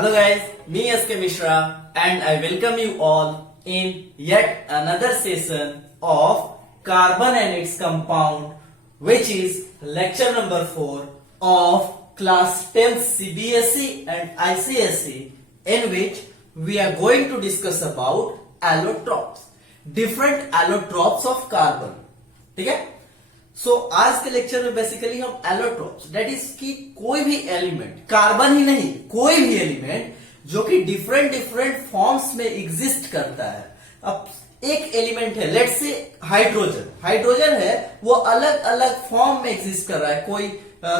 Hello guys, me SK Mishra and I welcome you all in yet another session of carbon and its compound, which is lecture number 4 of class 10 CBSE and ICSE, in which we are going to discuss about allotropes, different allotropes of carbon. ठीक है? सो आज के lecture में basically हम allotropes that is कि कोई भी element, carbon ही नहीं, कोई भी एलिमेंट जो कि डिफरेंट डिफरेंट फॉर्म्स में एग्जिस्ट करता है. अब एक एलिमेंट है, लेट्स से हाइड्रोजन है, वो अलग अलग फॉर्म में एग्जिस्ट कर रहा है. कोई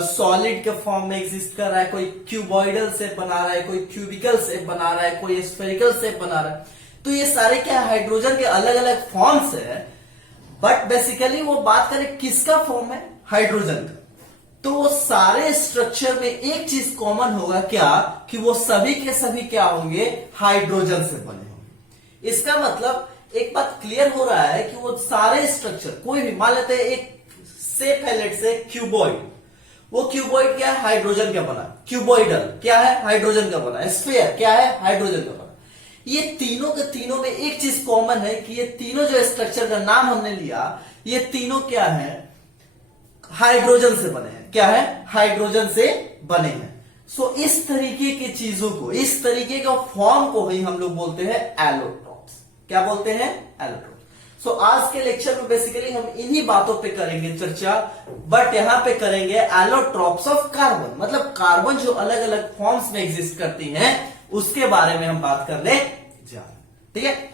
सॉलिड के फॉर्म में एग्जिस्ट कर रहा है, कोई क्यूबॉइडल शेप बना रहा है, कोई क्यूबिकल शेप बना रहा है, कोई स्फेरिकल शेप बना रहा है. तो ये सारे क्या है, हाइड्रोजन के अलग अलग फॉर्म्स है. बट बेसिकली वो बात करें किसका फॉर्म है, हाइड्रोजन का, तो वो सारे स्ट्रक्चर में एक चीज कॉमन होगा क्या, कि वो सभी के सभी क्या होंगे, हाइड्रोजन से बने होंगे. इसका मतलब एक बात क्लियर हो रहा है कि वो सारे स्ट्रक्चर, कोई भी मान लेते हैं एक शेप है, लेट से क्यूबॉइड, वो क्यूबॉइड क्या है, हाइड्रोजन का बना. क्यूबॉइडल क्या है, हाइड्रोजन का बना. स्फीयर क्या है, हाइड्रोजन का बना. ये तीनों के तीनों में एक चीज कॉमन है कि ये तीनों जो स्ट्रक्चर का नाम हमने लिया, ये तीनों क्या है, हाइड्रोजन से बने हैं. क्या है, हाइड्रोजन से बने हैं. सो इस तरीके की चीजों को, इस तरीके का फॉर्म को ही हम लोग बोलते हैं एलोट्रोप्स. क्या बोलते हैं, एलोट्रोप्स. सो आज के लेक्चर में बेसिकली हम इन्हीं बातों पे करेंगे चर्चा, बट यहां पे करेंगे एलोट्रोप्स ऑफ कार्बन, मतलब कार्बन जो अलग अलग फॉर्म्स में एग्जिस्ट करती हैं उसके बारे में हम बात करने जा रहे हैं. ठीक है.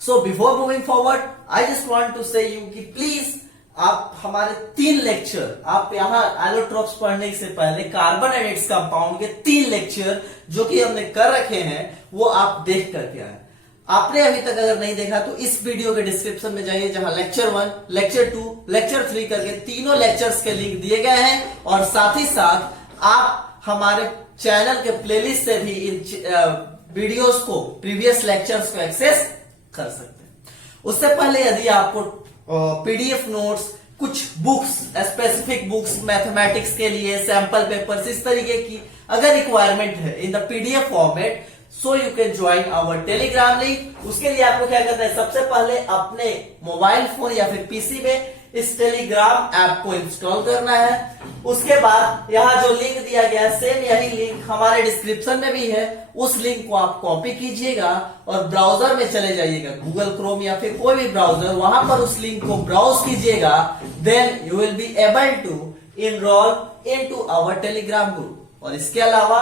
So before moving forward I just want to say you कि प्लीज आप हमारे 3 लेक्चर, आप यहां एलोट्रोप्स पढ़ने से पहले कार्बन एंड इट्स कंपाउंड के 3 लेक्चर जो कि हमने कर रखे हैं वो आप देख करके आए. आपने अभी तक अगर नहीं देखा तो इस वीडियो के डिस्क्रिप्शन में जाइए, जहां लेक्चर 1, लेक्चर 2, लेक्चर 3 करके तीनों लेक्चर्स के लिंक दिए गए हैं. और साथ ही साथ आप हमारे चैनल के प्लेलिस्ट से भी इन वीडियोस को, प्रीवियस लेक्चर्स को एक्सेस कर सकते हैं. उससे पहले यदि आपको पीडीएफ नोट्स, कुछ बुक्स, स्पेसिफिक बुक्स मैथमेटिक्स के लिए, सैंपल पेपर्स, इस तरीके की अगर रिक्वायरमेंट है in the PDF format, so you can join our Telegram link. उसके लिए आपको क्या करना है, सबसे पहले अपने मोबाइल फोन या फिर पीसी में इस टेलीग्राम ऐप को इंस्टॉल करना है. उसके बाद यहां जो लिंक दिया गया है, सेम यही लिंक हमारे डिस्क्रिप्शन में भी है. उस लिंक को आप कॉपी कीजिएगा और ब्राउजर में चले जाइएगा, गूगल क्रोम या फिर कोई भी ब्राउजर, वहां पर उस लिंक को ब्राउज कीजिएगा. Then you will be able to enrol into our Telegram group. और इसके अलावा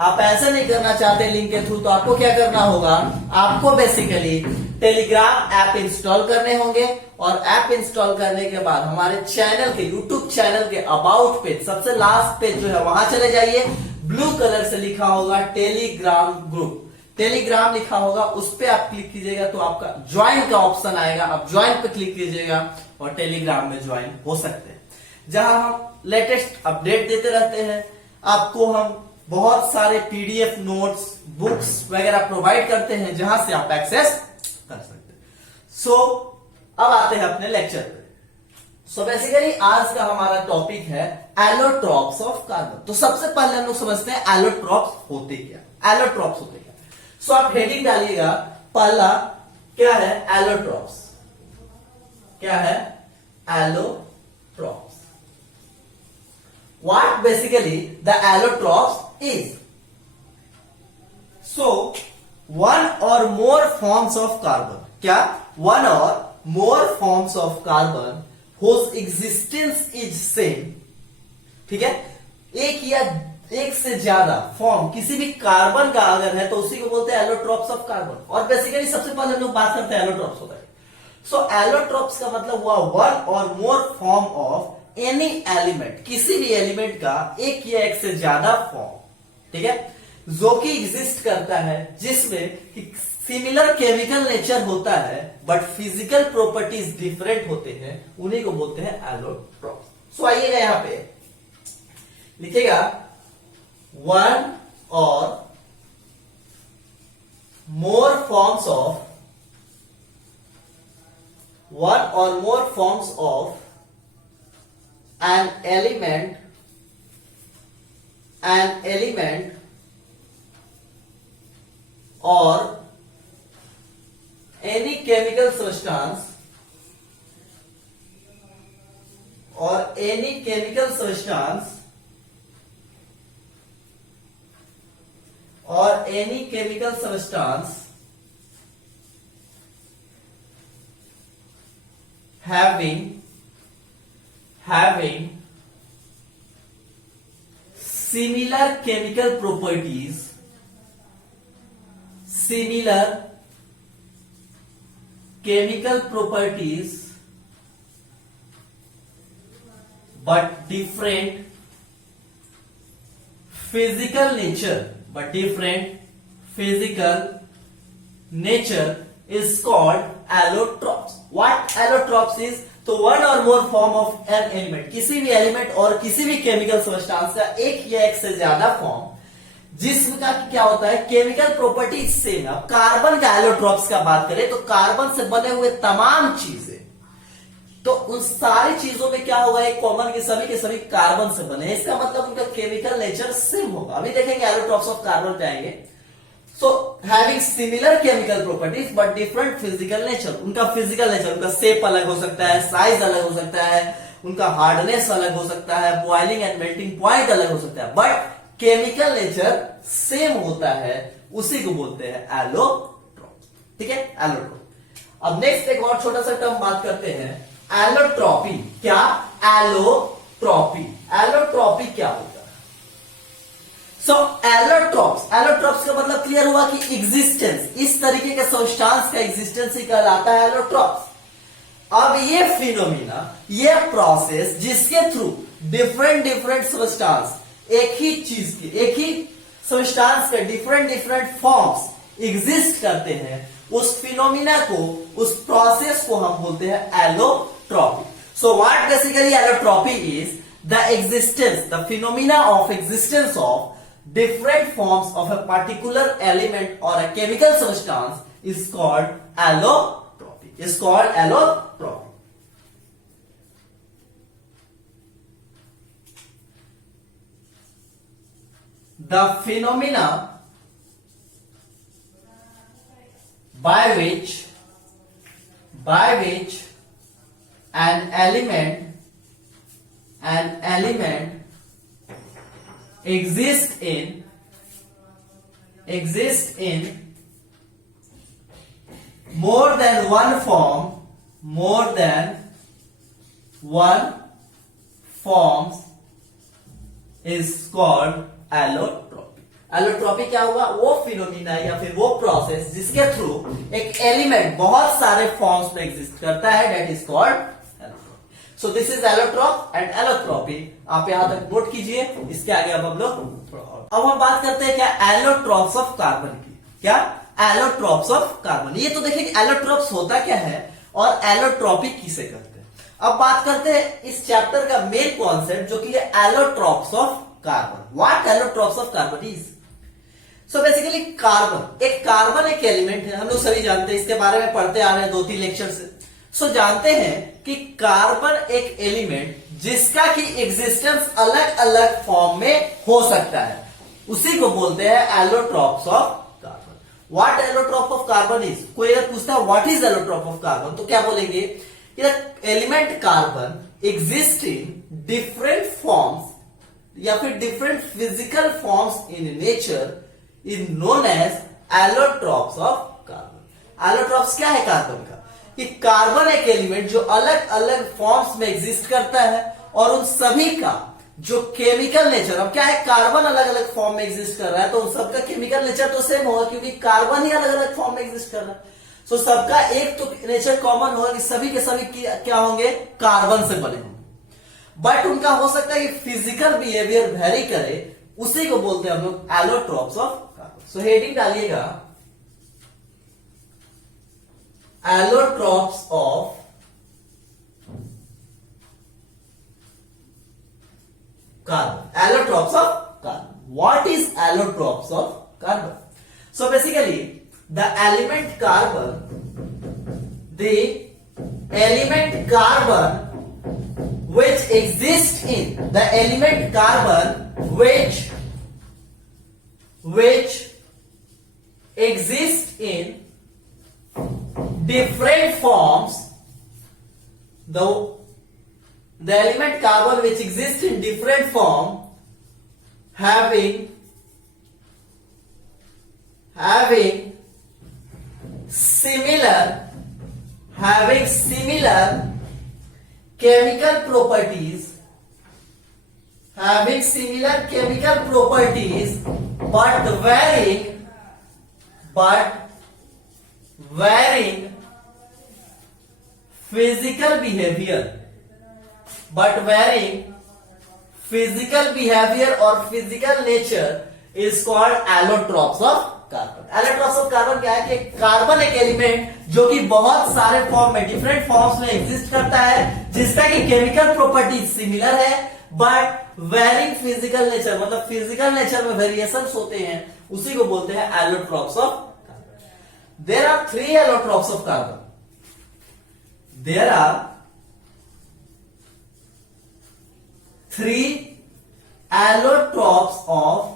आप ऐसा नहीं करना चाहते लिंक के थ्रू, तो आपको क्या करना होगा, आपको बेसिकली टेलीग्राम ऐप इंस्टॉल करने होंगे. और ऐप इंस्टॉल करने के बाद हमारे चैनल के, यूट्यूब चैनल के अबाउट पेज, सबसे लास्ट पेज जो है वहां चले जाइए. ब्लू कलर से लिखा होगा टेलीग्राम ग्रुप, टेलीग्राम लिखा होगा, उस पर आप क्लिक कीजिएगा तो आपका ज्वाइन का ऑप्शन आएगा. आप ज्वाइन पे क्लिक कीजिएगा और टेलीग्राम में ज्वाइन हो सकते हैं, जहां हम लेटेस्ट अपडेट देते रहते हैं. आपको हम बहुत सारे पीडीएफ नोट्स, बुक्स वगैरह प्रोवाइड करते हैं, जहां से आप एक्सेस कर सकते हैं. सो अब आते हैं अपने लेक्चर पे. सो बेसिकली आज का हमारा टॉपिक है एलोट्रोप्स ऑफ कार्बन. तो सबसे पहले हम लोग समझते हैं एलोट्रोप्स होते क्या, एलोट्रोप्स होते क्या. सो आप हेडिंग डालिएगा, पहला क्या है, एलोट्रोप्स. क्या है, allotropes. What basically the allotropes is? So, one or more forms of carbon. क्या? One or more forms of carbon whose existence is same. ठीक है, एक या एक से ज्यादा फॉर्म किसी भी कार्बन का अगर है तो उसी को बोलते हैं एलोट्रोप्स ऑफ कार्बन. और बेसिकली सबसे पहले हम लोग बात करते हैं एलोट्रोप्स होता है. सो एलोट्रोप्स का मतलब हुआ वन और मोर फॉर्म ऑफ एनी एलिमेंट, किसी भी एलिमेंट का एक या एक से ज्यादा फॉर्म, ठीक है, जो कि एग्जिस्ट करता है, जिसमें सिमिलर केमिकल नेचर होता है बट फिजिकल प्रॉपर्टीज डिफरेंट होते हैं, उन्हीं को बोलते हैं एलोट्रोप्स. सो आइएगा यहां पे लिखेगा वन और मोर forms of an element or any chemical substance or any chemical substance or any chemical substance having similar chemical properties but different physical nature is called allotropes. What allotropes is? तो one और मोर form of an element, किसी भी element और किसी भी chemical substance का एक या एक से ज्यादा फॉर्म जिसका क्या होता है केमिकल प्रॉपर्टी सेम। अब कार्बन का एलोट्रॉप्स का बात करें तो कार्बन से बने हुए तमाम चीजें, तो उन सारी चीजों में क्या होगा, एक कॉमन के सभी कार्बन से बने, इसका मतलब उनका केमिकल नेचर सेम होगा। अभी देखेंगे एलोट्रॉप्स ऑफ कार्बन पे आएंगे। So having similar chemical properties but different physical nature, उनका फिजिकल नेचर, उनका शेप अलग हो सकता है, साइज अलग हो सकता है, उनका हार्डनेस अलग हो सकता है, बॉइलिंग एंड मेल्टिंग पॉइंट अलग हो सकता है, बट केमिकल नेचर सेम होता है, उसी को बोलते हैं एलोट्रॉप। ठीक है, एलोट्रॉप। अब नेक्स्ट एक और छोटा सा टर्म बात करते हैं, एलोट्रॉपी। क्या? एलोट्रॉपी। एलोट्रॉपी क्या होता है? सो एलोट्रॉप्स का मतलब क्लियर हुआ कि एग्जिस्टेंस, इस तरीके के सब्सटेंस का एग्जिस्टेंस ही कहलाता है एलोट्रॉप्स। अब ये फिनोमिना, ये प्रोसेस जिसके थ्रू डिफरेंट सब्सटेंस, एक ही चीज के, एक ही सब्सटेंस के डिफरेंट फॉर्म्स एग्जिस्ट करते हैं, उस फिनोमिना को, उस प्रोसेस को हम बोलते हैं allotropy. So what basically allotropy is? The existence, the phenomena of existence of different forms of a particular element or a chemical substance is called allotropy. The phenomena by which an element exist in more than one forms is called allotropy. Allotropy क्या हुआ? वो phenomena या फिर वो process जिसके through एक element बहुत सारे फॉर्म्स में एग्जिस्ट करता है, that is called. So this is allotrope and allotropy. आप यहां तक नोट कीजिए, इसके आगे अब हम लोग अब हम बात करते हैं क्या एलोट्रॉप्स ऑफ कार्बन की। क्या? Allotropes of carbon. ये तो देखिए एलोट्रॉप्स होता क्या है और एलोट्रॉपी किसे करते हैं। अब बात करते हैं इस चैप्टर का मेन कॉन्सेप्ट जो कि है allotropes of carbon. What allotropes of carbon is? So basically carbon एक एलिमेंट है, हम लोग सभी जानते हैं, इसके बारे में पढ़ते आ रहे हैं 2-3 लेक्चर से। सो जानते हैं कि कार्बन एक एलिमेंट जिसका कि एग्जिस्टेंस अलग अलग फॉर्म में हो सकता है, उसी को बोलते हैं allotropes of carbon. What allotrope of carbon is? कोई अगर पूछता है what is allotrope of carbon, तो क्या बोलेंगे? Element carbon exist in different forms या फिर different physical forms in nature is known as allotropes of carbon. Allotropes क्या है कार्बन का? कि कार्बन एक एलिमेंट जो अलग अलग फॉर्म्स में एग्जिस्ट करता है और उन सभी का जो केमिकल नेचर, अब क्या है, कार्बन अलग अलग फॉर्म में एग्जिस्ट कर रहा है तो उन सबका केमिकल नेचर तो सेम होगा क्योंकि कार्बन ही अलग अलग फॉर्म में एग्जिस्ट कर रहा है। सो सबका एक तो नेचर कॉमन होगा कि सभी के सभी क्या होंगे, कार्बन से बने होंगे, बट उनका हो सकता है कि फिजिकल बिहेवियर वेरी करे, उसी को बोलते हैं हम लोग allotropes of carbon. So heading डालिएगा allotropes of carbon. Allotropes of carbon. What is allotropes of carbon? So basically the element carbon which exists in the element carbon which exist in different forms, the element carbon which exists in different form having similar chemical properties, but varying physical behavior or physical nature is called allotropes of carbon. Allotropes of carbon क्या है कि carbon एक element जो कि बहुत सारे form में, different forms में एग्जिस्ट करता है, जिसका कि केमिकल प्रॉपर्टीज सिमिलर है बट वेरिंग फिजिकल नेचर, मतलब फिजिकल नेचर में वेरिएशंस होते हैं, उसी को बोलते हैं allotropes of carbon. There are 3 allotropes of carbon. There are 3 allotropes of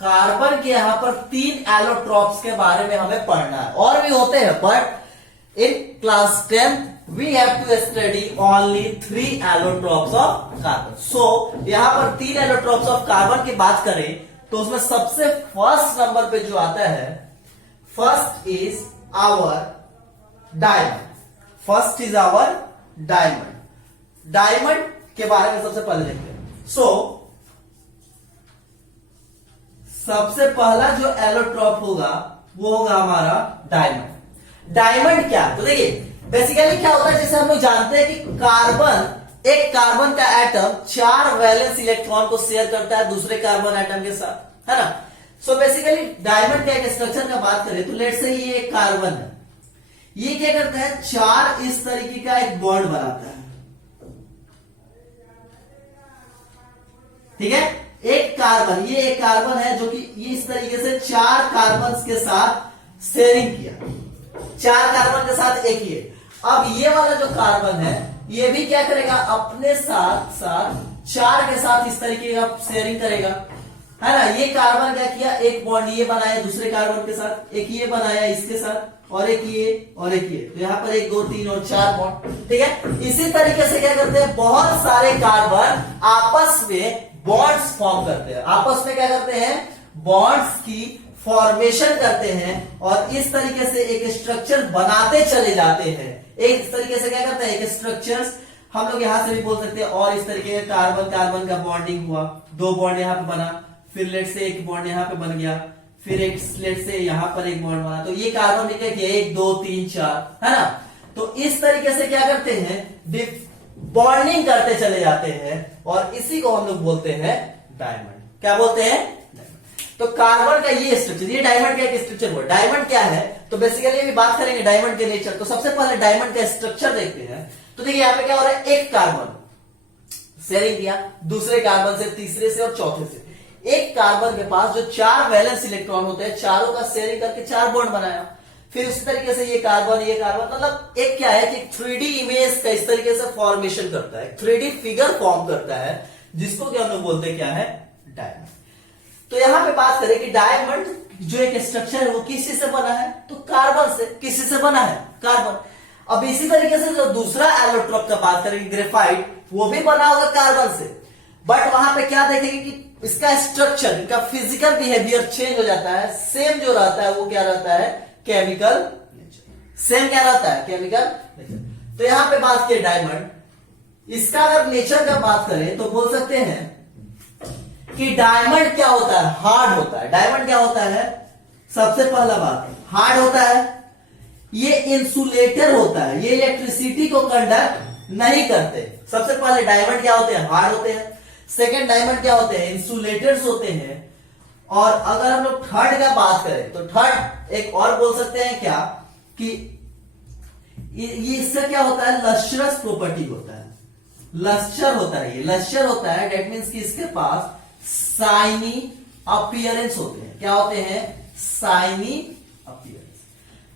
carbon के यहां पर 3 एलोट्रॉप्स के बारे में हमें पढ़ना है, और भी होते हैं but in class 10th we have to study only 3 allotropes of carbon. So यहां पर 3 एलोट्रॉप्स ऑफ कार्बन की बात करें तो उसमें सबसे फर्स्ट नंबर पे जो आता है, first is our diamond. Diamond के बारे में सबसे पहले देखते हैं. सबसे पहला जो एलोट्रॉप होगा वो होगा हमारा डायमंड क्या? तो देखिए बेसिकली क्या होता है, जैसे हम लोग जानते हैं कि एक कार्बन का एटम 4 वैलेंस इलेक्ट्रॉन को शेयर करता है दूसरे कार्बन एटम के साथ, है ना. सो बेसिकली डायमंड का एक स्ट्रक्चर का बात करें तो लेट्स से ये एक कार्बन है, ये क्या करता है 4 इस तरीके का एक बॉन्ड बनाता है, ठीक है. एक कार्बन है जो कि ये इस तरीके से 4 कार्बन के साथ शेयरिंग किया, 4 कार्बन के साथ एक ही. अब ये वाला जो कार्बन है ये भी क्या करेगा, अपने साथ 4 के साथ इस तरीके का शेयरिंग करेगा, है ना. ये कार्बन क्या किया, एक बॉन्ड ये बनाया दूसरे कार्बन के साथ, एक ये बनाया इसके साथ, और एक ये और एक ये, तो यहां पर 1 2 3 और 4 बॉन्ड, ठीक है. इसी तरीके से क्या करते हैं, बहुत सारे कार्बन आपस में बॉन्ड्स फॉर्म करते हैं, आपस में क्या करते हैं, बॉन्ड्स की फॉर्मेशन करते हैं, और इस तरीके से एक स्ट्रक्चर बनाते चले जाते हैं. एक तरीके से क्या करते हैं, एक स्ट्रक्चर्स हम लोग यहां से भी बोल सकते हैं, और इस तरीके का कार्बन का बॉन्डिंग हुआ, 2 बॉन्ड यहां पे बना, फिर लेट से एक बॉन्ड यहां पे बन गया, फिर एक लेट से यहां पर एक बॉन्ड बना, तो ये कार्बन ने क्या किया 1 2 3 4, है ना. तो इस तरीके से क्या करते हैं, बॉन्डिंग करते चले जाते हैं, और इसी को हम लोग बोलते हैं डायमंड. क्या बोलते हैं, तो कार्बन का ये स्ट्रक्चर, ये डायमंड का एक स्ट्रक्चर हुआ. डायमंड क्या है, तो बेसिकली अभी बात करेंगे डायमंड के नेचर. तो सबसे पहले डायमंड का स्ट्रक्चर देखते हैं. तो देखिए यहां पे क्या हो रहा है, एक कार्बन शेयरिंग किया दूसरे कार्बन से, तीसरे से और चौथे से. एक कार्बन के पास जो 4 वैलेंस इलेक्ट्रॉन होते हैं, चारों का शेयरिंग करके 4 बॉन्ड बनाया. फिर उसी तरीके से ये कार्बन मतलब एक क्या है कि 3D इमेज का इस तरीके से फॉर्मेशन करता है, 3D फिगर फॉर्म करता है, जिसको क्या हम लोग बोलते हैं, क्या है, डायमंड. तो यहां पे बात करें कि डायमंड जो एक स्ट्रक्चर है वो किसी से बना है, तो कार्बन से. किसी से बना है, कार्बन. अब इसी तरीके से जो दूसरा एलोट्रोप का बात करेंगे ग्रेफाइट, वो भी बना होगा कार्बन से, बट वहां पे क्या देखेंगे कि इसका स्ट्रक्चर, इनका फिजिकल बिहेवियर चेंज हो जाता है. सेम जो रहता है वो क्या रहता है, केमिकल नेचर. सेम क्या रहता है, केमिकल नेचर. तो यहां पे बात की डायमंड, इसका अगर नेचर का बात करें तो बोल सकते हैं कि डायमंड क्या होता है, हार्ड होता है. डायमंड क्या होता है, सबसे पहला बात हार्ड होता है, ये इंसुलेटर होता है, ये इलेक्ट्रिसिटी को कंडक्ट नहीं करते. सबसे पहले डायमंड क्या होते हैं, हार्ड होते हैं. सेकेंड डायमंड क्या होते हैं, इंसुलेटर्स होते हैं. और अगर हम लोग थर्ड का बात करें तो थर्ड एक और बोल सकते हैं क्या कि ये इसका क्या होता है, लस्ट्रस प्रॉपर्टी होता है, लस्टर होता है. ये लस्टर होता है, डेट मीन्स कि इसके पास शाइनी अपीयरेंस होते हैं. क्या होते हैं, शाइनी अपीयरेंस.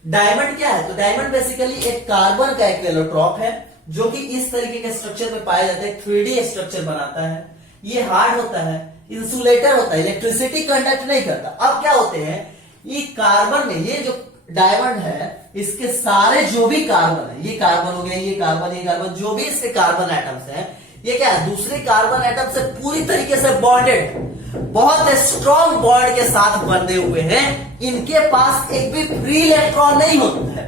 डायमंड क्या है, तो डायमंड बेसिकली एक कार्बन का एक एलोट्रॉप है जो कि इस तरीके के स्ट्रक्चर में पाया जाता है, 3D स्ट्रक्चर बनाता है. ये हार्ड होता है, इंसुलेटर होता है, इलेक्ट्रिसिटी कंडक्ट नहीं करता। अब क्या होते हैं, ये कार्बन में, ये जो डायमंड है, इसके सारे जो भी कार्बन है, ये कार्बन हो गया, ये कार्बन, जो भी इसके कार्बन एटम्स हैं, ये क्या है, दूसरे कार्बन एटम से पूरी तरीके से बॉन्डेड, बहुत स्ट्रॉन्ग बॉन्ड के साथ बंधे हुए हैं। इनके पास एक भी फ्री इलेक्ट्रॉन नहीं होता है।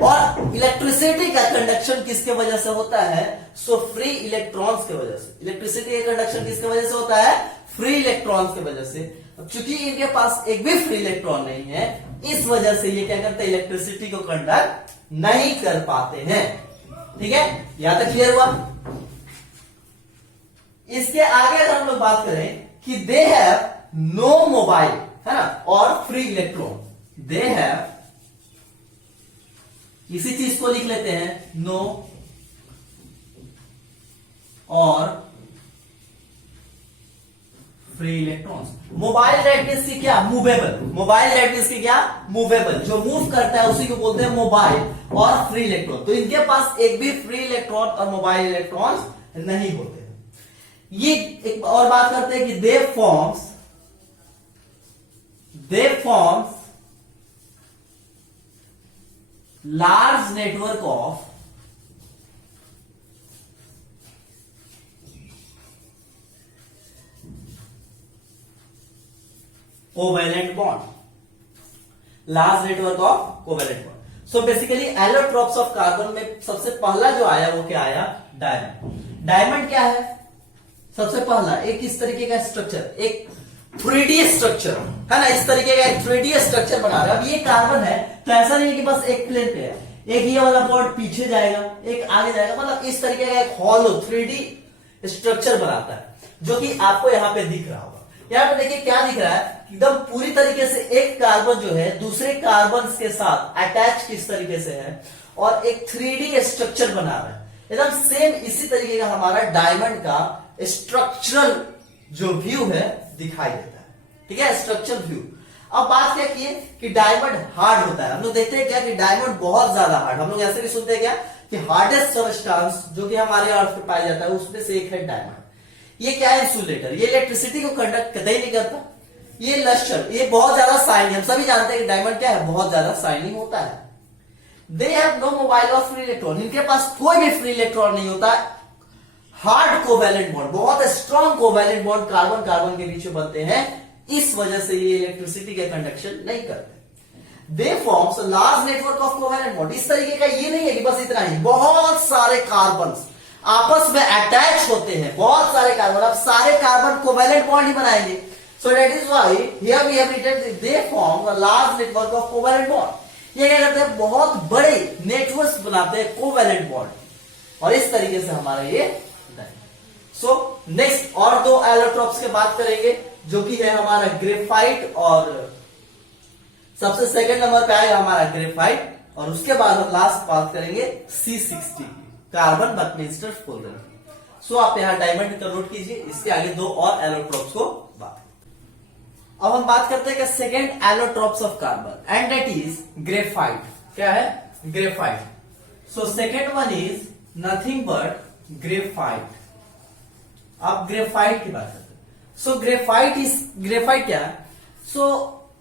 और इलेक्ट्रिसिटी का कंडक्शन किसके वजह से होता है, सो फ्री इलेक्ट्रॉन्स के वजह से। इलेक्ट्रिसिटी का कंडक्शन किसके वजह से होता है, फ्री इलेक्ट्रॉन्स की वजह से। अब चूंकि इनके पास एक भी फ्री इलेक्ट्रॉन नहीं है, इस वजह से ये क्या करते हैं, इलेक्ट्रिसिटी को कंडक्ट नहीं कर पाते हैं। ठीक है, यहां तक क्लियर हुआ। इसके आगे अगर हम लोग बात करें कि दे हैव नो मोबाइल, है ना, और फ्री इलेक्ट्रॉन, दे हैव, इसी चीज को लिख लेते हैं, नो और free electrons. Mobile that means की क्या, मूवेबल। मोबाइल दैट मींस की क्या, मूवेबल, जो मूव करता है उसी को बोलते हैं मोबाइल। और फ्री इलेक्ट्रॉन, तो इनके पास एक भी फ्री इलेक्ट्रॉन और मोबाइल इलेक्ट्रॉन्स नहीं होते। ये एक और बात करते हैं कि दे forms large network of covalent bond, large network of covalent bond. So basically allotropes of carbon में सबसे पहला जो आया वो क्या आया, डायमंड। डायमंड क्या है, सबसे पहला एक इस तरीके का स्ट्रक्चर, एक 3D स्ट्रक्चर, है ना, इस तरीके का एक 3D स्ट्रक्चर बना रहा है। अब ये कार्बन है, तो ऐसा नहीं है कि बस एक प्लेन पे है, एक ये वाला बॉन्ड पीछे जाएगा, एक आगे जाएगा, मतलब इस तरीके का एक हॉलो 3D स्ट्रक्चर बनाता है, जो कि आपको यहाँ पे दिख रहा होगा। यहाँ पे देखिए क्या दिख रहा है, एकदम पूरी तरीके से एक कार्बन जो है दूसरे कार्बन के साथ अटैच किस तरीके से है, और एक 3D स्ट्रक्चर बना रहा है। एकदम सेम इसी तरीके का हमारा डायमंड का स्ट्रक्चरल जो व्यू है दिखाई देता है। ठीक है, स्ट्रक्चरल व्यू। अब बात क्या की कि डायमंड हार्ड होता है। हम लोग देखते हैं क्या कि डायमंड बहुत ज्यादा हार्ड, हम लोग ऐसे भी सुनते हैं क्या कि हार्डेस्ट सबस्टांस जो कि हमारे अर्थ पे पाया जाता है उसमें से एक है डायमंड। ये क्या है, इंसुलेटर, ये इलेक्ट्रिसिटी को कंडक्ट कतई नहीं करता। ये लस्टर, ये बहुत ज्यादा शाइनिंग, हम सभी जानते हैं कि डायमंड क्या है, बहुत ज्यादा शाइनिंग होता है। दे हैव नो मोबाइल और फ्री इलेक्ट्रॉन, इनके पास कोई भी फ्री इलेक्ट्रॉन नहीं होता। हार्ड कोवैलेंट बॉन्ड, बहुत strong covalent bond carbon carbon के बीच में बनते हैं, इस वजह से ये इलेक्ट्रिसिटी का कंडक्शन नहीं करते। दे forms large network of covalent bond, इस तरीके का ये नहीं है कि बस इतना ही, बहुत सारे कार्बन आपस में अटैच होते हैं, बहुत सारे कार्बन, अब सारे कार्बन कोवैलेंट बॉन्ड ही बनाएंगे। So that is why here we have written they form a large network of covalent bond. ये क्या करते हैं, बहुत बड़े नेटवर्क्स बनाते हैं कोवैलेंट बॉन्ड, और इस तरीके से हमारा ये। सो नेक्स्ट और दो एलोट्रोप्स की बात करेंगे, जो कि है हमारा ग्रेफाइट, और सबसे सेकंड नंबर पे आएगा हमारा ग्रेफाइट, और उसके बाद हम लास्ट बात करेंगे C60 कार्बन बकमिंस्टर फोल्डर। सो आप यहां डायमंड का नोट कीजिए, इसके आगे दो और एलोट्रोप्स को बात। अब हम बात करते हैं कि second allotropes of carbon, and that is graphite. क्या है, graphite. So second one is nothing but graphite. आप ग्रेफाइट की बात करते हैं। सो ग्रेफाइट क्या है, सो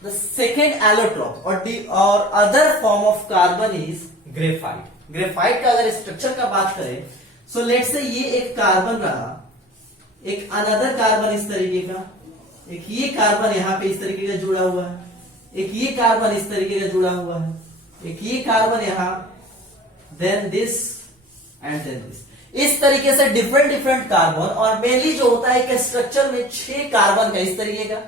द सेकेंड एलोट्रोप और other form of carbon is graphite. Graphite का अगर स्ट्रक्चर का बात करें, सो लेट्स से ये एक कार्बन रहा, एक अनदर कार्बन इस तरीके का, एक ये कार्बन यहां पे इस तरीके का जुड़ा हुआ है, एक ये कार्बन इस तरीके का जुड़ा हुआ है, एक ये कार्बन यहां, then this and then this, इस तरीके से डिफरेंट कार्बन। और मेनली जो होता है एक स्ट्रक्चर में 6 कार्बन का इस तरीके का,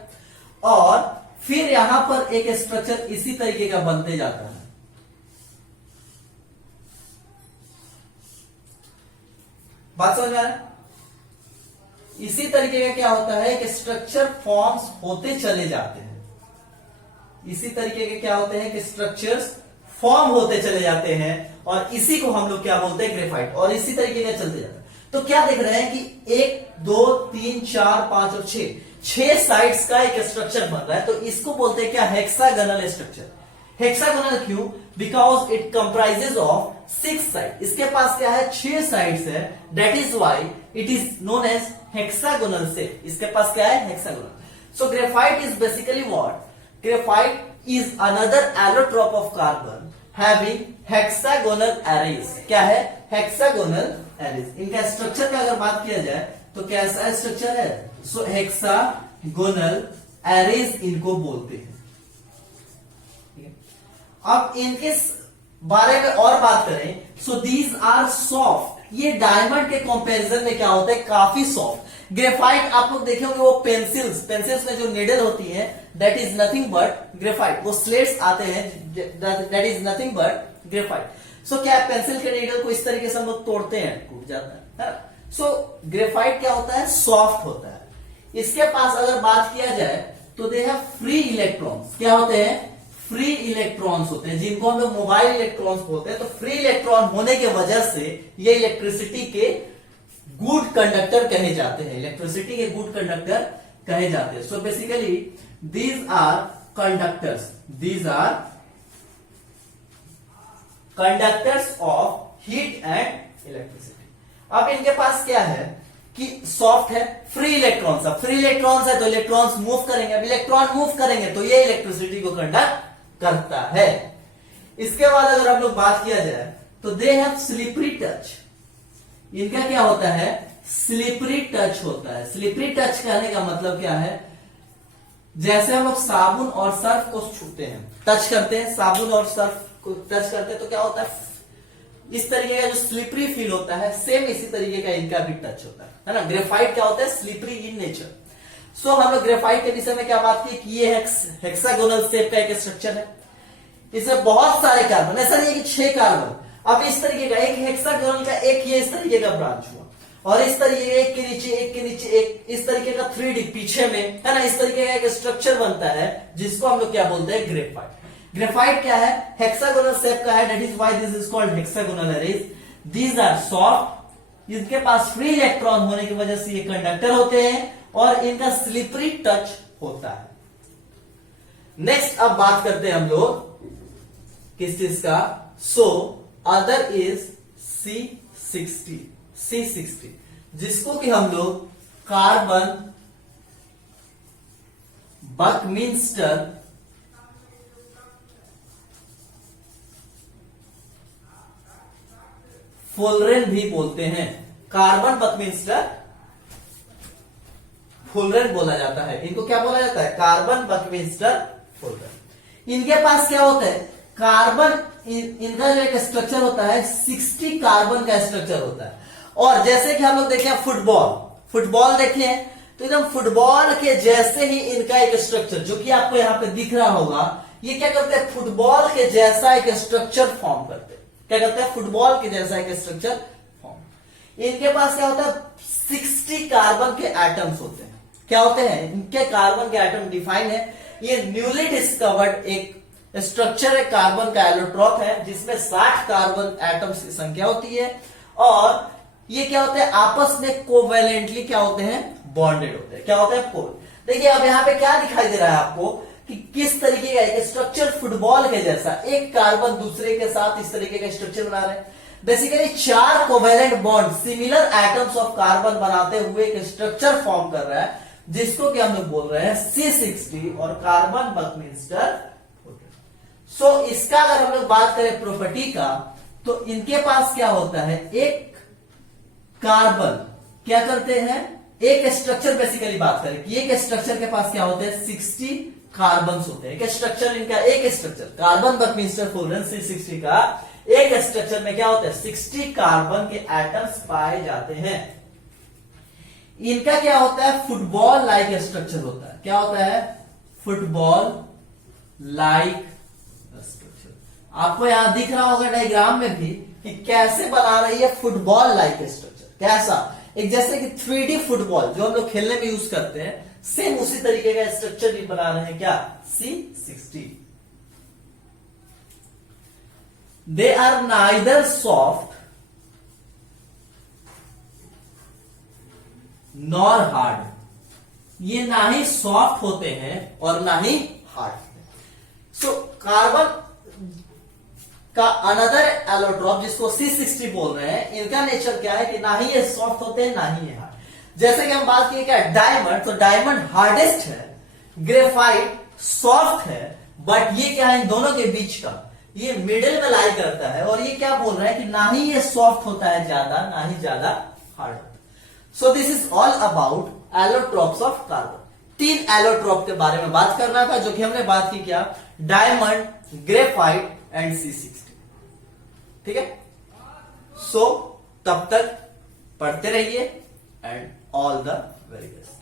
और फिर यहां पर एक स्ट्रक्चर इसी तरीके का बनते जाता है। बात समझ में आ रहा है? इसी तरीके का क्या होता है कि स्ट्रक्चर फॉर्म्स होते चले जाते हैं, इसी तरीके के क्या होते हैं कि स्ट्रक्चर्स फॉर्म होते चले जाते हैं, और इसी को हम लोग क्या बोलते हैं, ग्रेफाइट, और इसी तरीके का चलते जाता है। तो क्या देख रहे हैं कि 1 2 3 4 5 और 6 साइड्स का एक स्ट्रक्चर बन रहा है, तो इसको बोलते हैं क्या, हेक्सागोनल स्ट्रक्चर। हेक्सागोनल क्यों, because it comprises of 6 side, इसके पास क्या है, 6 साइड्स है, that is why it is known as hexagonal shape, इसके पास क्या है, hexagonal. So graphite is basically what, graphite is another allotrope of carbon having hexagonal arrays. क्या है, हेक्सागोनल एरेज। इनका स्ट्रक्चर का अगर बात किया जाए तो कैसा स्ट्रक्चर है, सो हेक्सागोनल एरेज इनको बोलते हैं। अब इनके बारे में और बात करें, सो दीज आर सॉफ्ट। ये डायमंड के कंपैरिजन में क्या होता है, काफी सॉफ्ट। ग्रेफाइट आप लोग देखे होंगे वो पेंसिल्स में जो निडल होती है, that is nothing but graphite. वो स्लेट्स आते हैं, that is nothing but graphite. So क्या पेंसिल के निडल को इस तरीके से हम लोग तोड़ते हैं, टूट जाता है। सो ग्रेफाइट क्या होता है, सॉफ्ट होता है। इसके पास अगर बात किया जाए तो दे हैव फ्री इलेक्ट्रॉन्स। क्या होते हैं, फ्री इलेक्ट्रॉन्स होते हैं, जिनको हम लोग मोबाइल इलेक्ट्रॉन्स बोलते हैं। तो फ्री इलेक्ट्रॉन होने के वजह से ये इलेक्ट्रिसिटी के गुड कंडक्टर कहे जाते हैं, इलेक्ट्रिसिटी के गुड कंडक्टर कहे जाते हैं। So basically these are conductors, these are conductors of heat and electricity. अब इनके पास क्या है कि सॉफ्ट है, फ्री इलेक्ट्रॉन्स। अब फ्री इलेक्ट्रॉन्स है तो इलेक्ट्रॉन्स मूव करेंगे, अब इलेक्ट्रॉन मूव करेंगे तो ये इलेक्ट्रिसिटी को कंडक्ट करता है। इसके बाद अगर हम लोग बात किया जाए तो दे हैव स्लिपरी टच। इनका क्या होता है, स्लिपरी टच होता है। स्लिपरी टच कहने का मतलब क्या है, जैसे हम लोग साबुन और सर्फ को छूते हैं, टच करते हैं, साबुन और सर्फ को टच करते हैं तो क्या होता है, इस तरीके का जो स्लिपरी फील होता है, सेम इसी तरीके का इनका भी टच होता है ना। ग्रेफाइट क्या होता है, स्लिपरी इन नेचर। सो हम लोग ग्रेफाइट के विषय में क्या बात की कि ये हेक्सागोनल शेप का एक स्ट्रक्चर है। इसमें बहुत सारे कार्बन, ऐसा नहीं है कि 6 कार्बन। अब इस तरीके का एक हेक्सागोनल का एक ये इस तरीके का ब्रांच हुआ, और इस तरीके एक के नीचे एक के नीचे एक, इस तरीके का 3D पीछे में है ना, इस तरीके का एक स्ट्रक्चर बनता है जिसको हम लोग क्या बोलते हैं, ग्रेफाइट। ग्रेफाइट क्या है, हेक्सागोनल शेप का है, that is why this is called hexagonal arrays. These are soft, इनके पास फ्री इलेक्ट्रॉन होने की वजह से ये कंडक्टर होते हैं और इनका स्लिपरी टच होता है। नेक्स्ट अब बात करते हैं हम लोग किस चीज का, सो अदर इज C60, जिसको कि हम लोग कार्बन बकमिंस्टर फुलरेन भी बोलते हैं। कार्बन बकमिंस्टर फुलरेन बोला जाता है, इनको क्या बोला जाता है, कार्बन बकमिंस्टर फुलरेन। इनके पास क्या होता है, कार्बन, इनका जो एक स्ट्रक्चर होता है 60 कार्बन का स्ट्रक्चर होता है। और जैसे कि हम लोग देखे फुटबॉल देखे हैं, तो एकदम फुटबॉल के जैसे ही इनका एक स्ट्रक्चर, जो कि आपको यहां पे दिख रहा होगा, ये क्या करते हैं, फुटबॉल के जैसा एक स्ट्रक्चर फॉर्म करते हैं। क्या करते हैं, फुटबॉल के जैसा एक स्ट्रक्चर फॉर्म। इनके पास क्या होता है, 60 कार्बन के एटम्स होते हैं। क्या होते हैं, इनके कार्बन के एटम डिफाइन है। ये न्यूली डिस्कवर्ड एक स्ट्रक्चर है, कार्बन का एलोट्रॉप है, जिसमें 60 कार्बन एटम्स की संख्या होती है। और ये क्या होते हैं, आपस में कोवेलेंटली क्या होते हैं, बॉन्डेड होते हैं। क्या होते हैं, कोल। देखिए अब यहाँ पे क्या दिखाई दे रहा है आपको कि किस तरीके का एक स्ट्रक्चर फुटबॉल के जैसा, एक कार्बन दूसरे के साथ इस तरीके का स्ट्रक्चर बना रहे हैं। Basically 4 covalent bond similar atoms of carbon बनाते हुए एक स्ट्रक्चर फॉर्म कर रहा है, जिसको कि हम लोग बोल रहे हैं C60 और कार्बन बकमिंस्टर। सो इसका अगर हम लोग बात करें प्रॉपर्टी का, तो इनके पास क्या होता है, एक कार्बन क्या करते हैं, एक स्ट्रक्चर बेसिकली बात करें कि एक स्ट्रक्चर के पास क्या होते हैं, 60 कार्बन होते हैं। एक स्ट्रक्चर, इनका एक स्ट्रक्चर कार्बन बकमिंस्टर फुलरेन C60 का एक स्ट्रक्चर में क्या होता है, 60 कार्बन के एटम्स पाए जाते हैं। इनका क्या होता है, फुटबॉल लाइक स्ट्रक्चर होता है। क्या होता है, फुटबॉल लाइक स्ट्रक्चर। आपको यहां दिख रहा होगा डायग्राम में भी कि कैसे बना रही है फुटबॉल लाइक स्ट्रक्चर। कैसा, एक जैसे कि 3D फुटबॉल जो हम लोग खेलने में यूज करते हैं, सेम उसी तरीके का स्ट्रक्चर भी बना रहे हैं। क्या, C60। They are neither soft nor hard. ये ना ही सॉफ्ट होते हैं और ना ही हार्ड। सो कार्बन का अनदर एलोट्रॉप जिसको C60 बोल रहे हैं, इनका नेचर क्या है कि ना ही ये सॉफ्ट होते हैं ना ही ये हार्ड। जैसे कि हम बात किए क्या डायमंड, तो डायमंड हार्डेस्ट है, ग्रेफाइट सॉफ्ट है, बट ये क्या है इन दोनों के बीच का, ये मिडिल में लाई करता है। और ये क्या बोल रहा है कि ना ही ये सॉफ्ट होता है ज्यादा, ना ही ज्यादा हार्ड होता है। So this is all about allotropes of carbon. 3 allotrope के बारे में बात करना था, जो कि हमने बात की क्या, डायमंड, ग्रेफाइट एंड C60। ठीक है, सो तब तक पढ़ते रहिए and all the very best.